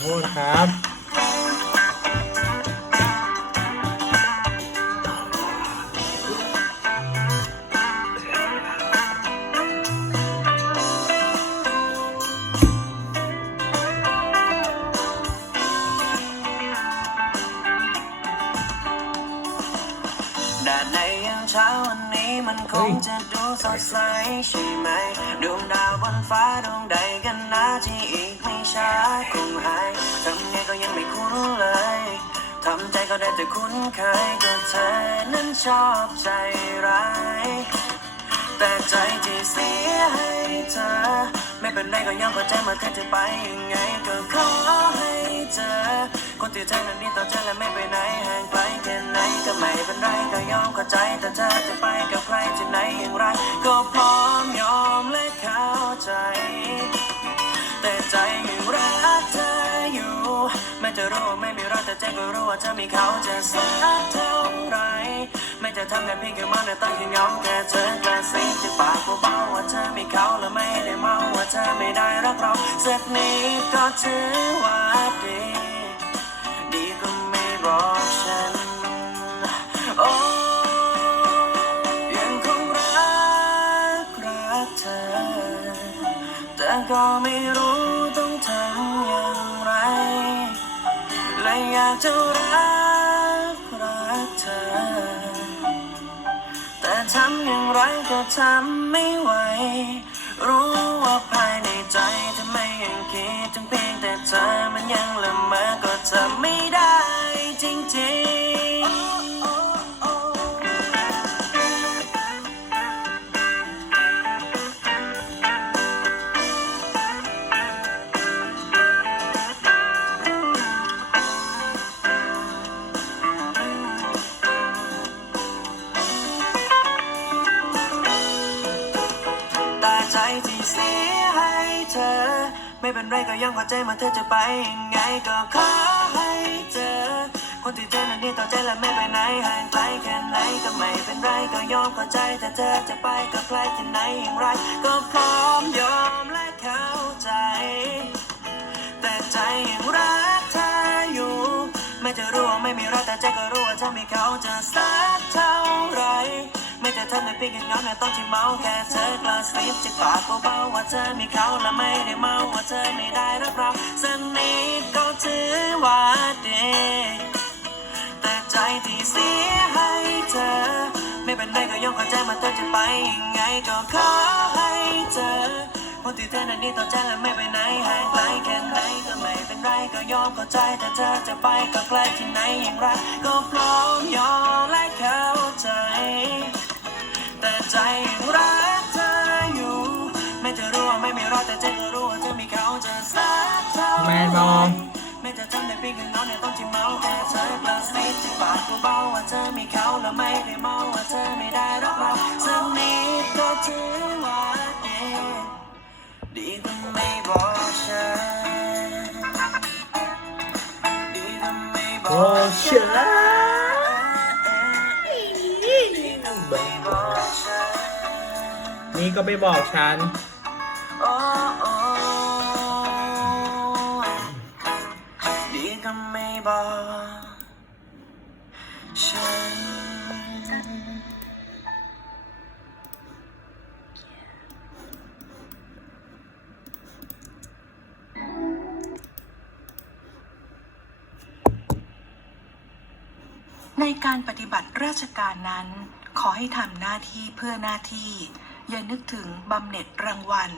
โทษครับแดดในยามเช้าวันนี้มันคงจะดูสดใสใช่ไหมดวงดาวบนฟ้าดวงใดกันนะที่อีกไม่ช้า ก็ยังไม่คุ้นเลยทำใจก็ได้แต่คุ้นเคยก็เธอนั้นชอบใจร้ายแต่ใจที่เสียให้เธอ ไม่เป็นไรก็ยอมเข้าใจมื่อเธอจะไปยังไงก็ขอให้เจอคนที่เธอนั้นนี่ต่อใจและไม่ไปไหนห่างไกลแค่ไหนก็ไม่เป็นไรก็ยอมเข้าใจแต่เธอจะไปกับใครที่ไหนอย่างไรก็พร้อมยอมและเข้าใจ แต่ใจ ก็รู้ว่าเธอมีเขาจะสักเท่าไรไม่จะทำกันเพียงแค่มองแต่ต้องแค่เงาแค่เธอกระซิบจากปากเบาๆว่าเธอมีเขาและไม่ได้เมาว่าเธอไม่ได้รักเราสักนิดก็ถือว่าดี ดีก็ไม่บอกฉันโอ้ยังคงรักรักเธอ แต่ก็ไม่รู้ อยากจะรักรักเธอ แต่ทำอย่างไรก็ทำไม่ไหว รู้ว่าภายในใจทำไมยังคิดถึงเพียงแต่เธอมันยังละเมอก็ทำไม่ได้จริง ที่เสียให้เธอ ไม่เป็นไรก็ยังเข้าใจมาเธอจะไปยังไงก็ขอให้เจอ คนที่เธอนั้นดีต่อใจและไม่ไปไหนห่างไกลแค่ไหนก็ไม่เป็นไรก็ยอมเข้าใจแต่เธอจะไปก็ไกลที่ไหนอย่างไร ก็พร้อมยอมและเข้าใจ แต่ใจยังรักเธออยู่ ไม่จะรู้ว่าไม่มีรักแต่ใจก็รู้ว่าถ้ามีเขาจะสักเท่า ไหรไม่แต่เธอไม่เพียงแค่เงาแต่ต้องที่เมาแค่เธอกระซิบจากปากเบาๆว่าเธอมีเขาและไม่ได้เมาว่าเธอไม่ได้รักเราสักนิดก็ถือว่าดีแต่ใจที่เสียให้เธอ ไม่เป็นไรก็ยอมเข้าใจมาเธอจะไปยังไงก็ขอให้เจอคนที่เธอนั้นนี่ต่อใจและไม่ไปไหนห่างไกลแค่ไหนก็ไม่เป็นไรก็ยอมเข้าใจแต่เธอจะไปก็ไกลที่ไหนอย่างไรก็พร้อมยอมและเข้าใจ แต่ใจยังรักเธออยู่ ไม่จะรู้ว่าไม่มีเราแต่ใจก็รู้ว่าเธอมีเขาจะสักเท่าไหร่แมนบอลไม่จะจำได้เพียงแค่เงาเนี่ยต้องที่เมาแค่เธอกระซิบจากปากเบาๆว่าเธอมีเขาแล้วไม่ได้เมาว่าเธอไม่ได้รักเราสักนิดก็ถือว่าดีดีกว่าไม่บอกฉันดีกว่าไม่บโอ้อกเชฉัน นนี่ก็ไปบอกฉัน ดีก็ไม่บอกฉันในการปฏิบัติราชการนั้น ขอให้ทำหน้าที่เพื่อหน้าที่ อย่านึกถึงบำเหน็จรางวัล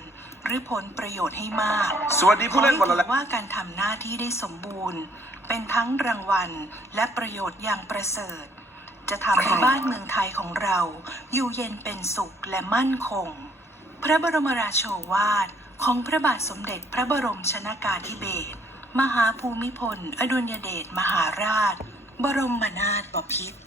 หรือผลประโยชน์ให้มากสวัสดีผู้เล่นบอลขอให้และถือว่าการทำหน้าที่ได้สมบูรณ์ เป็นทั้งรางวัลและประโยชน์อย่างประเสริฐ จะทำให้บ้านเมืองไทยของเรา อยู่เย็นเป็นสุขและมั่นคง พระบรมราโชวาทของพระบาทสมเด็จพระบรมชนากาธิเบศรมหาภูมิพล อดุลยเดชมหาราช บรมนาถบพิตร